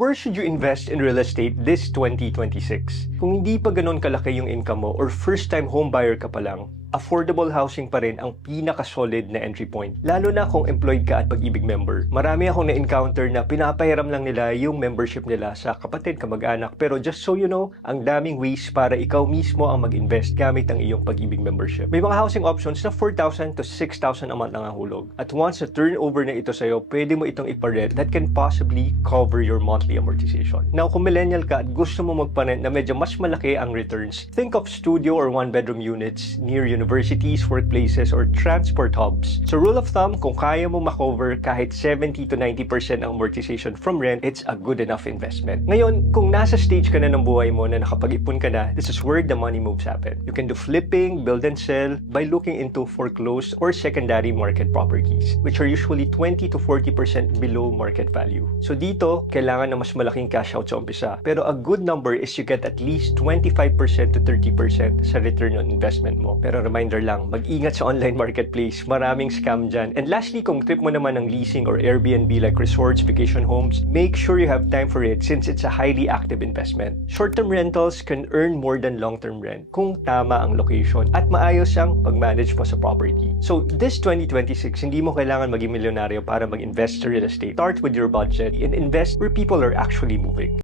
Where should you invest in real estate this 2026? Kung hindi pa ganon kalaki yung income mo or first-time home buyer ka pa lang, affordable housing pa rin ang pinaka-solid na entry point. Lalo na kung employed ka at Pag-ibig member. Marami akong na-encounter na pinapahiram lang nila yung membership nila sa kapatid, kamag-anak. Pero just so you know, ang daming ways para ikaw mismo ang mag-invest gamit ang iyong Pag-ibig membership. May mga housing options na 4,000 to 6,000 a month lang ang hulog. At once na turnover na ito sa'yo, pwede mo itong iparent that can possibly cover your monthly amortization. Now, kung millennial ka at gusto mo magparent na medyo mas malaki ang returns, think of studio or one-bedroom units near universities, workplaces, or transport hubs. So rule of thumb, kung kaya mo makover kahit 70 to 90% ang amortization from rent, it's a good enough investment. Ngayon, kung nasa stage ka na ng buhay mo na nakapag-ipon ka na, this is where the money moves happen. You can do flipping, build and sell by looking into foreclosed or secondary market properties, which are usually 20 to 40% below market value. So dito, kailangan na mas malaking cash out sa umpisa. Pero a good number is you get at least 25% to 30% sa return on investment mo. Pero reminder lang, mag-ingat sa online marketplace. Maraming scam dyan. And lastly, kung trip mo naman ng leasing or Airbnb like resorts, vacation homes, make sure you have time for it since it's a highly active investment. Short-term rentals can earn more than long-term rent kung tama ang location at maayos ang pag-manage mo sa property. So this 2026, hindi mo kailangan maging milyonaryo para mag-invest sa real estate. Start with your budget and invest where people are actually moving.